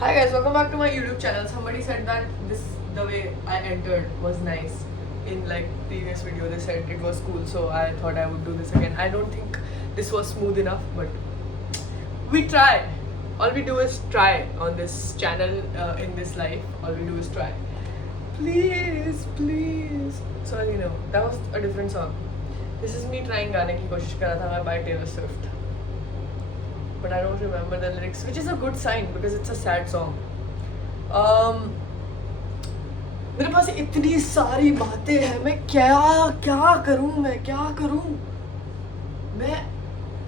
Hi guys, welcome back to my YouTube channel. Somebody said that the way I entered was nice. In like previous video they said it was cool, so I thought I would do this again. I don't think this was smooth enough, but we try. All we do is try on this channel, in this life. All we do is try. Please, please. Sorry, no, that was a different song. This is me trying गाने की कोशिश कर रहा था मैं by Taylor Swift. But I don't remember the lyrics, which is a good sign because it's a sad song. मेरे पास इतनी सारी बातें हैं, मैं क्या करूं,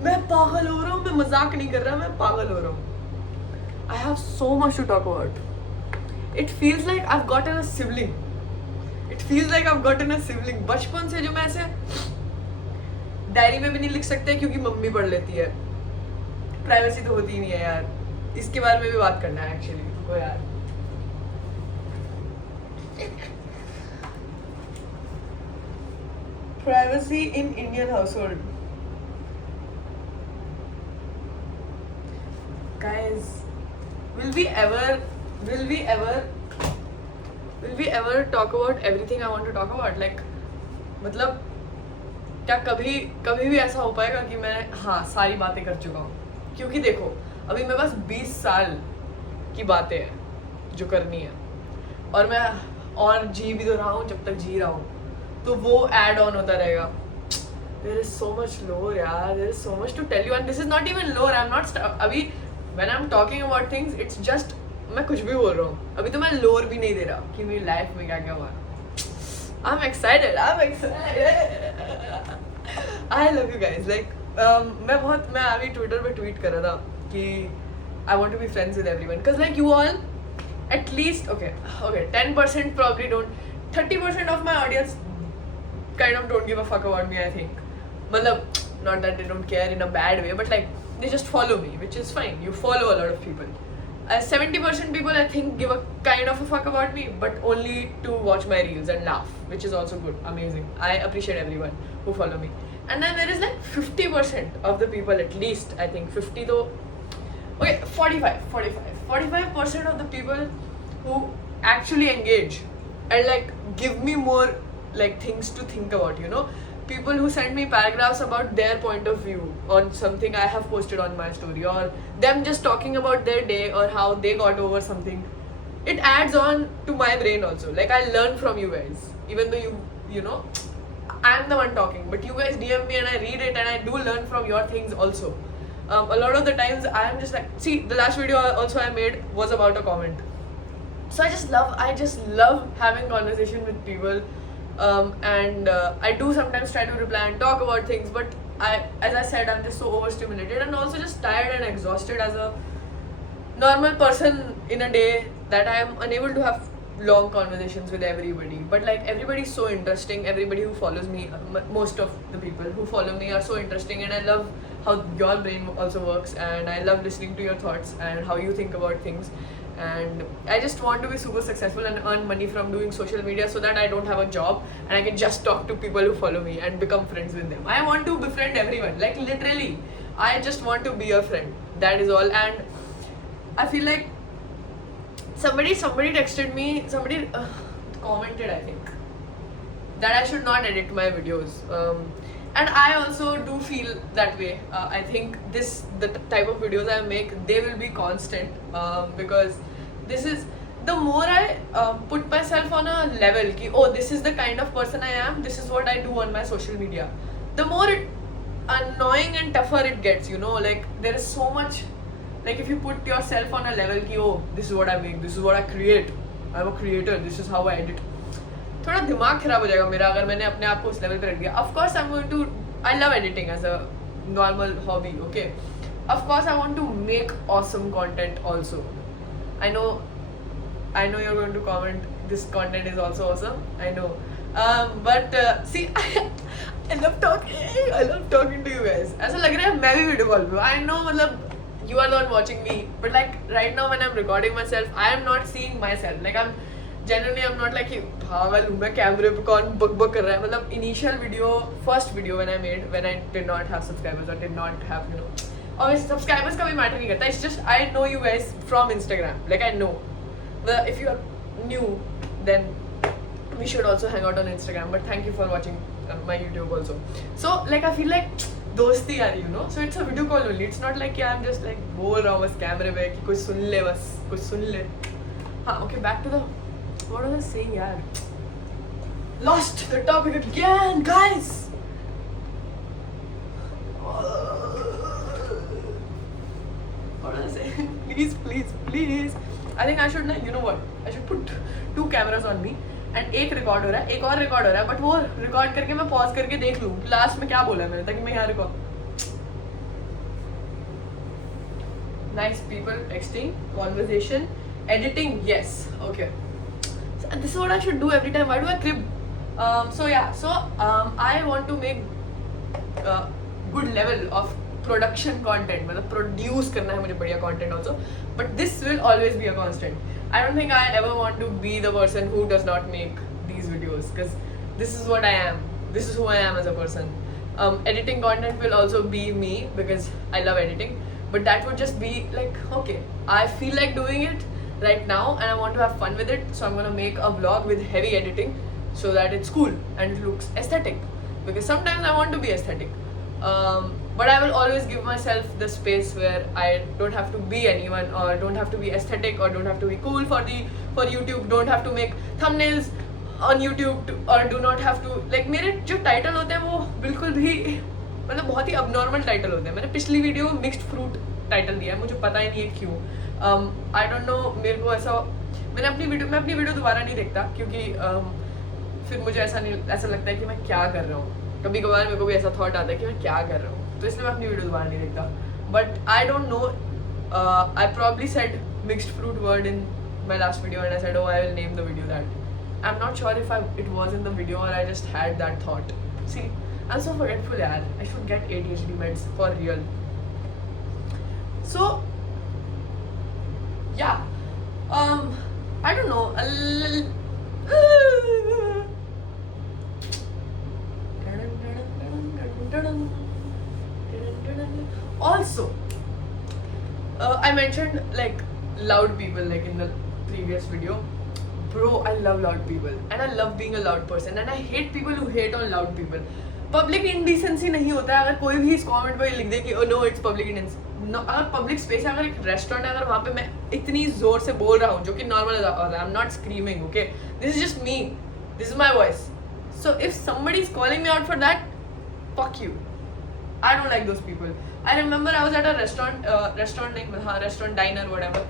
मैं पागल हो रहा हूँ, मैं मजाक नहीं कर रहा, मैं पागल हो रहा हूँ. I have so much to talk about. It feels like I've gotten a sibling. बचपन से जो मैं ऐसे डायरी में भी नहीं लिख सकते क्योंकि मम्मी पढ़ लेती है. प्राइवेसी तो होती ही नहीं है यार. इसके बारे में भी बात करना है एक्चुअली. रुको यार. Privacy in Indian household. Guys, will we ever talk about everything I want to talk about? Like, मतलब क्या कभी भी ऐसा हो पाएगा कि मैं सारी बातें कर चुका हूँ? क्योंकि देखो, अभी मेरे पास 20 साल की बातें हैं जो करनी है, और मैं और जी भी तो रहा हूँ जब तक जी रहा हूँ, तो वो ऐड ऑन होता रहेगा. There is so much lore यार, there is so much to tell you, and this is not even lore. I'm not अभी when I'm talking about things, it's just मैं कुछ भी बोल रहा हूँ. अभी तो मैं lore भी नहीं दे रहा कि मेरी लाइफ में क्या क्या हुआ. I'm excited. I love you guys. Like मैं अभी ट्विटर पे ट्वीट कर रहा था कि I want to be friends with everyone because like you all at least okay 10% probably don't, 30% of my audience kind of don't give a fuck about me. I think matlab, not that they don't care in a bad way, but like they just follow me, which is fine. You follow a lot of people. 70% people I think give a kind of a fuck about me, but only to watch my reels and laugh, which is also good, amazing. I appreciate everyone who follow me. And then there is like 50% of the people, at least I think 50 though, okay, 45% of the people who actually engage and like give me more like things to think about, you know. People who send me paragraphs about their point of view on something I have posted on my story, or them just talking about their day or how they got over something. It adds on to my brain also. Like I learn from you guys, even though you know I'm the one talking, but you guys DM me and I read it and I do learn from your things also. A lot of the times I am just like, see, the last video also I made was about a comment. So I just love having conversation with people. And I do sometimes try to reply and talk about things, but as I said, I'm just so overstimulated and also just tired and exhausted as a normal person in a day that I am unable to have long conversations with everybody. But like everybody is so interesting. Everybody who follows me, most of the people who follow me are so interesting, and I love how your brain also works, and I love listening to your thoughts and how you think about things. And I just want to be super successful and earn money from doing social media so that I don't have a job and I can just talk to people who follow me and become friends with them. I want to befriend everyone, like literally. I just want to be a friend. That is all. And I feel like somebody texted me, somebody commented, I think, that I should not edit my videos. And I also do feel that way. I think the type of videos I make, they will be constant, because this is the more I put myself on a level ki, oh, this is the kind of person I am, this is what I do on my social media, the more annoying and tougher it gets, you know. Like there is so much, like if you put yourself on a level ki, oh, this is what I make, this is what I create, I'm a creator, this is how I edit, थोड़ा दिमाग खराब हो जाएगा मेरा अगर मैंने अपने आप को उस लेवल पे रख दिया. Of course I'm going to, I love editing as a normal hobby, okay. Of course I want to make awesome content also. I know you're going to comment this content is also awesome, I know. But see, I love talking to you guys. ऐसा लग रहा है मैं भी video call पे हूँ. I know, मतलब you are the one watching me, but like right now when I'm recording myself, I am not seeing myself. Like I'm not like पागल हूँ मैं, कैमरे पे कौन बक कर रहा है. मतलब initial video, first video when I made, when I did not have subscribers or did not have, you know, और सब्सक्राइबर्स का भी मैटर नहीं करता. It's just I know you guys from Instagram. Like I know. If you are new, then we should also hang out on Instagram. But thank you for watching my YouTube also. So like I feel like दोस्ती आ रही, you know. So it's a video call only. It's not like कि I'm just like बोल रहा हूँ बस कैमरे पे कि कुछ सुन ले, बस कुछ सुन ले. हाँ, okay, back to the what was I saying यार? Lost the topic again, guys. What was I saying? Please. I think I should, you know what? I should put 2 cameras on me and एक record हो रहा है, एक और record हो रहा है, बट वो रिकॉर्ड करके मैं पॉज करके देख लूँ लास्ट में क्या बोला मैंने, ताकि मैं यहाँ record. Nice people texting, conversation, editing, yes, okay. So this is what I should do every time. Why do I crib? I want to make good level of production content. मतलब produce करना है मुझे बढ़िया content also. But this will always be a constant. I don't think I ever want to be the person who does not make these videos, because this is what I am. This is who I am as a person. Editing content will also be me because I love editing. But that would just be like, okay, I feel like doing it right now and I want to have fun with it. So I'm gonna make a vlog with heavy editing so that it's cool and it looks aesthetic. Because sometimes I want to be aesthetic. But I will always give myself the space where I don't have to be anyone, or don't have to be aesthetic, or don't have to be cool for YouTube, don't have to make thumbnails on YouTube, or do not have to like मेरे जो title होते हैं वो बिल्कुल भी मतलब बहुत ही abnormal title होते हैं. मैंने पिछली वीडियो में मिक्स्ड फ्रूट टाइटल दिया है, मुझे पता ही नहीं है क्यों. I don't know, मेरे को ऐसा मैं अपनी वीडियो दोबारा नहीं देखता क्योंकि फिर मुझे ऐसा लगता है कि मैं क्या कर रहा हूँ. कभी कभार मेरे को भी ऐसा थॉट आता है कि मैं क्या कर रहा हूँ, तो इसलिए मैं अपनी वीडियो दोबारा नहीं देखता. But I don't know, I probably said mixed fruit word in my last video and I said, oh, I will name the video that. I'm not sure if it was in the video or I just had that thought. See, I'm so forgetful yaar. I should get ADHD meds for real. So yeah, I don't know, also I mentioned like loud people like in the previous video. Bro, I love loud people and I love being a loud person and I hate people who hate on loud people. Public indecency नहीं होता है अगर कोई भी इस comment पे लिख दे कि oh no it's public indecency. No, अगर पब्लिक स्पेस है, अगर एक रेस्टोरेंट है, अगर वहाँ पे मैं इतनी जोर से बोल रहा हूँ जो कि नॉर्मल होता है, I am not screaming, okay, this is just me, this is my voice. So if somebody is calling me out for that, fuck you. I don't like those people. I remember I was at a restaurant diner, whatever,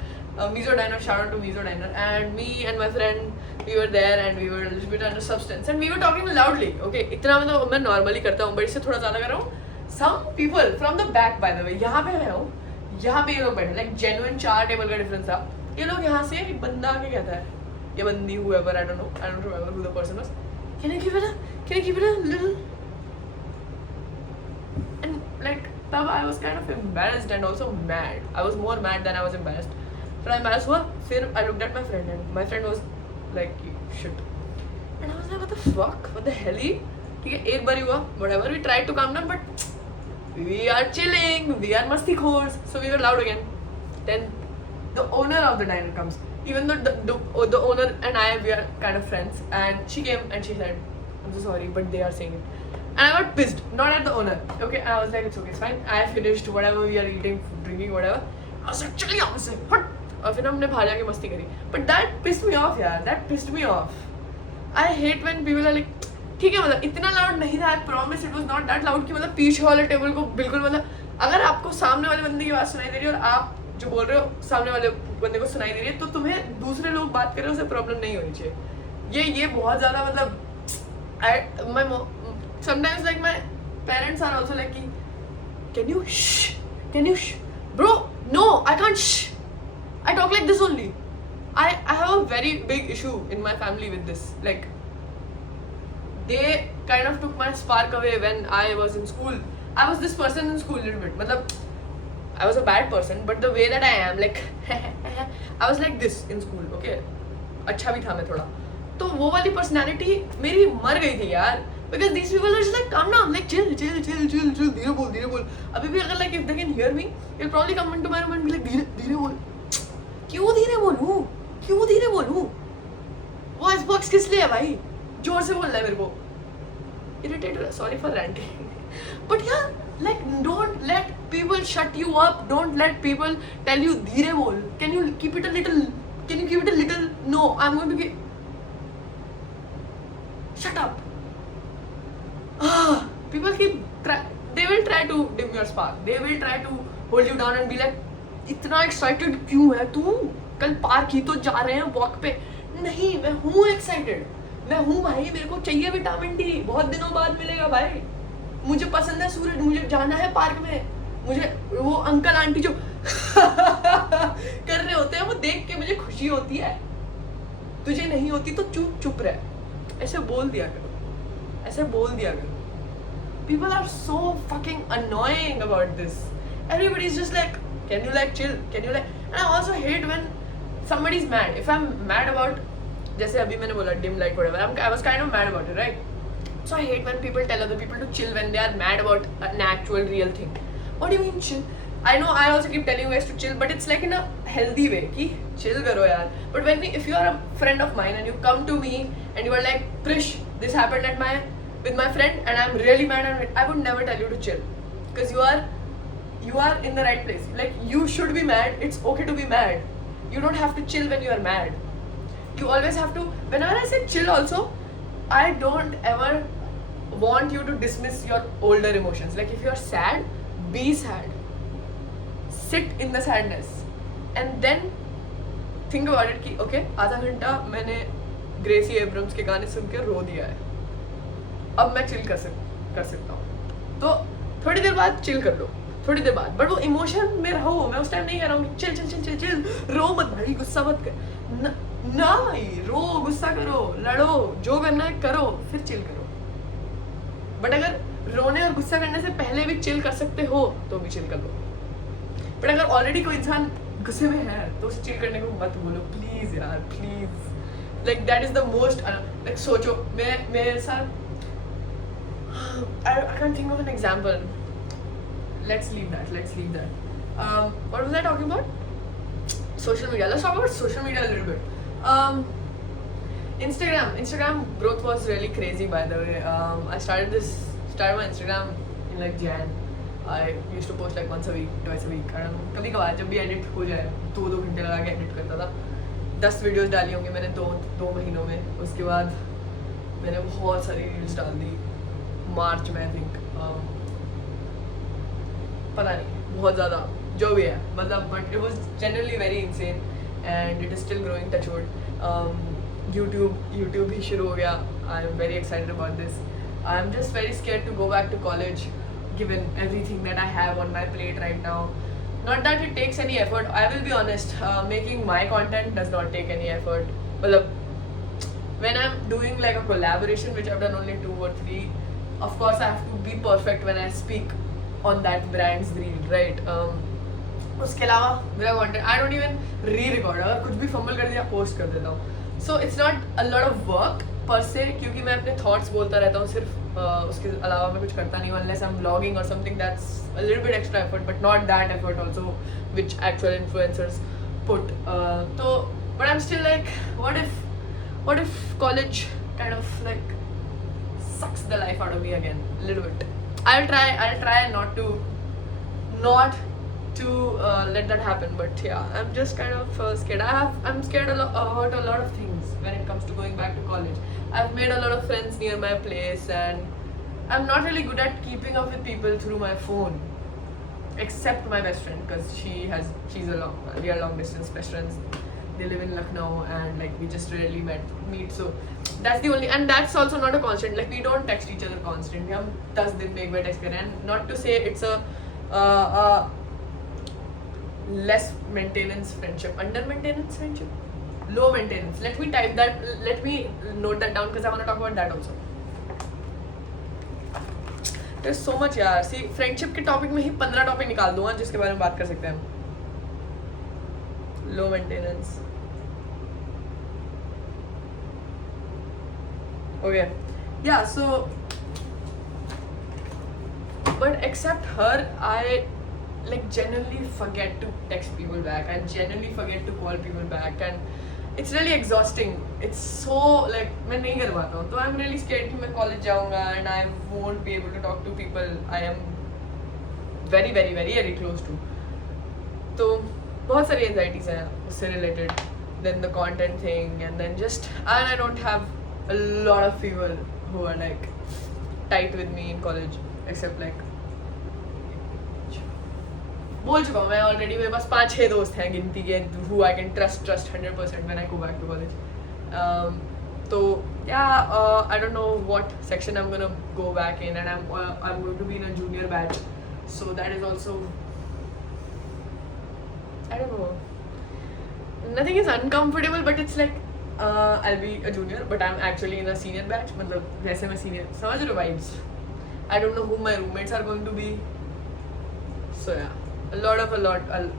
Mizo Diner, shout out to Mizo Diner, and me and my friend, we were there and we were a little bit under substance and we were talking loudly, okay, इतना मतलब मैं normally करता हूँ but इससे थोड़ा ज़्यादा कर रहा हूँ. Some people from the back, by the way, यहाँ पे मैं हूँ, यहाँ पे ये लोग बैठे, like genuine 4 टेबल का डिफरेंस था. ये लोग यहाँ से एक बंदा आके कहता है, ये बंदी whoever, I don't remember who the person was, can you keep it a little. And like तब I was kind of embarrassed and also mad. I was more mad than I was embarrassed. फिर embarrassed हुआ, फिर I looked at my friend and my friend was like shit. And I was like what the fuck, what the hell. ठीक है, एक बार ही हुआ, whatever, we tried to calm down but we are chilling, we are masti-khors, so we were loud again. Then the owner of the diner comes, even though the owner and I, we are kind of friends, and she came and she said, I'm so sorry but they are saying it. And I got pissed, not at the owner, okay, I was like it's okay, it's fine, I finished whatever we are eating, drinking, whatever. I was like चल यहाँ से हट, और फिर हमने बाहर जाके मस्ती करी. But that pissed me off यार, that pissed me off. I hate when people are like, ठीक है मतलब इतना लाउड नहीं था, I promise it was not that loud कि मतलब पीछे वाले टेबल को बिल्कुल मतलब अगर आपको सामने वाले बंदे की आवाज़ सुनाई दे रही है और आप जो बोल रहे हो सामने वाले बंदे को सुनाई दे रही है, तो तुम्हें दूसरे लोग बात कर रहे हो उससे प्रॉब्लम नहीं होनी चाहिए. ये बहुत ज़्यादा मतलब my sometimes like my parents are also like can you shh bro, no I can't shh, I talk like this only. I have a very big issue in my family with this. Like they kind of took my spark away when I was in school. I was this person in school a little bit. मतलब I was a bad person, but the way that I am, like I was like this in school. Okay, अच्छा भी था मैं थोड़ा. तो वो वाली personality मेरी मर गई थी यार. because these people are just like calm down, like chill, धीरे बोल. अभी भी अगर like if they can hear me, they'll probably come into my room and be like धीरे बोल. क्यों धीरे बोलूं? वॉइस बॉक्स किस लिए है भाई? जोर से बोलना है मेरे को. Irritated. Sorry for ranting. But yeah, like don't let people shut you up. Don't let people tell you धीरे बोल. Can you keep it a little? No, I'm going to be. Shut up. People they will try to dim your spark. They will try to hold you down and be like, इतना excited क्यों है तू? कल park ही तो जा रहे हैं walk पे. नहीं, मैं हूँ excited. मैं हूँ भाई, मेरे को चाहिए विटामिन डी. बहुत दिनों बाद मिलेगा भाई. मुझे पसंद है सूरज, मुझे जाना है पार्क में. मुझे वो अंकल आंटी जो कर रहे होते हैं वो देख के मुझे खुशी होती है. तुझे नहीं होती तो चुप रह. ऐसे बोल दिया करो. People are so fucking annoying about this. Everybody's just like, can you like chill? And I also hate when somebody's mad. If I'm mad about, जैसे अभी मैंने बोला dim light whatever, I was kind of mad about it, right? So I hate when people tell other people to chill when they are mad about an actual real thing. What do you mean chill? I know I also keep telling you guys to chill, but it's like in a healthy way कि chill करो यार. But if you are a friend of mine and you come to me and you are like, Prish, this happened with my friend and I'm really mad at it, I would never tell you to chill, because you are in the right place. Like, you should be mad. It's okay to be mad. You don't have to chill when you are mad. You always have to. Whenever I say chill also, I don't ever want you to dismiss your older emotions. Like, if you are sad, be sad. Sit in the sadness and then think about it कि okay, आधा घंटा मैंने Gracy Abrams के गाने सुन के रो दिया है, अब मैं चिल कर सकता हूँ. तो थोड़ी देर बाद चिल कर लो, थोड़ी देर बाद. बट वो इमोशन में रहो. मैं उस टाइम नहीं कह रहा हूँ चिल, रो मत भाई, गुस्सा मत कर ना भाई. रो, गुस्सा करो, लड़ो, जो करना है करो, फिर चिल करो. बट अगर रोने और गुस्सा करने से पहले भी चिल कर सकते हो तो भी चिल कर लो. बट अगर ऑलरेडी कोई इंसान गुस्से में है तो उसे चिल करने को मत बोलो, प्लीज यार, please. Like that is the most. Like सोचो, मैं मेरे साथ I can't think of an example. Let's leave that. What was I talking about? Social media. Let's talk about social media a little bit. Instagram growth was really crazy, by the way. I started my Instagram in like Jan. I used to post like once a week, twice a week. कभी कभार जब भी edit हो जाए 2 घंटे लगा के edit करता था. 10 वीडियोस डाली होंगी मैंने 2 महीनों में. उसके बाद मैंने बहुत सारी रील्स डाल दी मार्च में, आई थिंक. पता नहीं, बहुत ज़्यादा जो भी है, मतलब. But it was generally very insane and it is still growing. Touch wood. YouTube भी शुरू हो गया. I am very excited about this. I am just very scared to go back to college given everything that I have on my plate right now. Not that it takes any effort, I will be honest. Making my content does not take any effort. Well, when I'm doing like a collaboration, which I've done only 2 or 3, of course I have to be perfect when I speak on that brand's reel, right? उसके अलावा मेरा content I don't even re-record. अगर कुछ भी fumble कर दिया post कर देता हूँ. So it's not a lot of work per se, क्योंकि मैं अपने thoughts बोलता रहता हूँ सिर्फ. उसके अलावा मैं कुछ करता नहीं हूँ, unless I'm vlogging or something. That's a little bit extra effort, but not that effort also which actual influencers put. So, but I'm still like, what if college kind of like sucks the life out of me again a little bit. I'll try not to let that happen, but yeah, I'm just kind of scared. I'm scared about a lot of things when it comes to going back to college. I've made a lot of friends near my place and I'm not really good at keeping up with people through my phone, except my best friend, because we are long distance best friends. They live in Lucknow and like we just rarely meet, so that's the only, and that's also not a constant. Like, we don't text each other constantly. हम 10 दिन में एक बार text करें, and not to say it's a less maintenance friendship, under maintenance friendship, low maintenance. Let me note that down because I want to talk about that also. There's so much यार. See, friendship के topic में ही 15 topic निकाल दूँगा जिसके बारे में बात कर सकते हैं हम. Low maintenance. Okay. Yeah, so but except her, I like genuinely forget to text people back. I genuinely forget to call people back, and it's really exhausting. It's so like मैं नहीं कर पाता हूँ, तो I'm really scared कि मैं college जाऊँगा and I won't be able to talk to people I am very very very very close to. तो बहुत सारी anxieties हैं उससे related. Then the content thing, and then just and I don't have a lot of people who are like tight with me in college, except like बोल चुका हूँ मैं already. मेरे पास 5-6 दोस्त हैं गिनती के who I can trust 100% when I go back to college. तो yeah, I don't know what section I'm gonna go back in, and I'm going to be in a junior batch, so that is also, I don't know. Nothing is uncomfortable, but it's like I'll be a junior, but I'm actually in a senior batch. मतलब वैसे मैं senior, समझ रहे हो vibes? I don't know who my roommates are going to be. So yeah, a lot.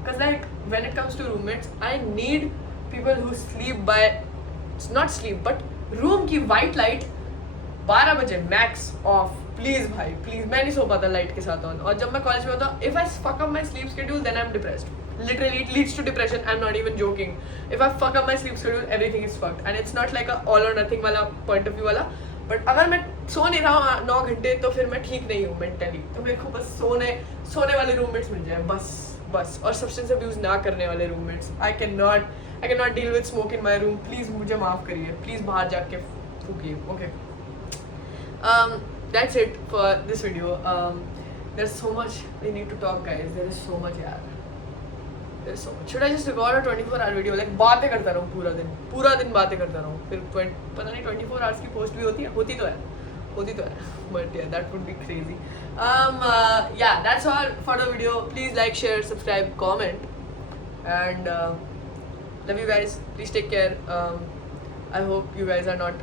Cause like when it comes to roommates, I need people who sleep by, not sleep, but room की white light 12 बजे max off. Please भाई, please. मैं नहीं सो पाता light के साथ on. और जब मैं कॉलेज में होता, if I fuck up my sleep schedule, then I'm depressed. Literally, it leads to depression. I'm not even joking. If I fuck up my sleep schedule, everything is fucked. And it's not like a all or nothing वाला point of view वाला. But अगर मैं सो नहीं रहा हूँ 9 घंटे, तो फिर मैं ठीक नहीं हूँ mentally. तो मेरे को बस सोने वाले roommates मिल जाए, बस. और substance abuse ना करने वाले roommates. I cannot deal with smoke in my room. Please मुझे माफ करिए. Please बाहर जाके फूकिए. Okay. That's it for this video. There's so much we need to talk, guys. There is so much, यार. There's so much. Should I just record a 24-hour video? Like बातें करता रहूँ पूरा दिन बातें करता रहूँ. फिर पता नहीं 24 hours की post भी होती तो है. But yeah, that would be crazy. Yeah, that's all for the video. Please like, share, subscribe, comment, and love you guys. Please take care. I hope you guys are not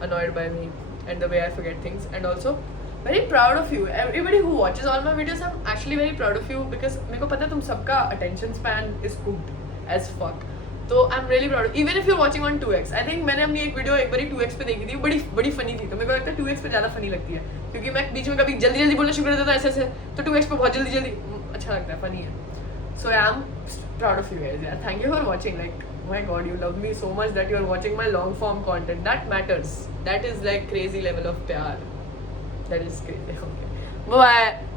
annoyed by me and the way I forget things. And also, very proud of you. Everybody who watches all my videos, I'm actually very proud of you, because मेरे को पता है तुम सबका attention span is cooked as fuck. तो I'm really proud. Even if you're watching on 2x, I think मैंने अपनी एक वीडियो एक बारी 2x पे देखी थी, बड़ी funny थी. तो मेरे को लगता है 2x पे ज़्यादा funny लगती है, क्योंकि मैं बीच में कभी जल्दी बोलना शुरू कर देता हूँ ऐसे. तो 2x पे बहुत जल्दी अच्छा लगता है, funny है. So yeah, I'm proud of you guys. Yeah, thank you for watching. Like, oh my god, you love me so much that you're watching my long form content. That matters. That is like crazy level of pyar. That is crazy. Okay. Bye bye.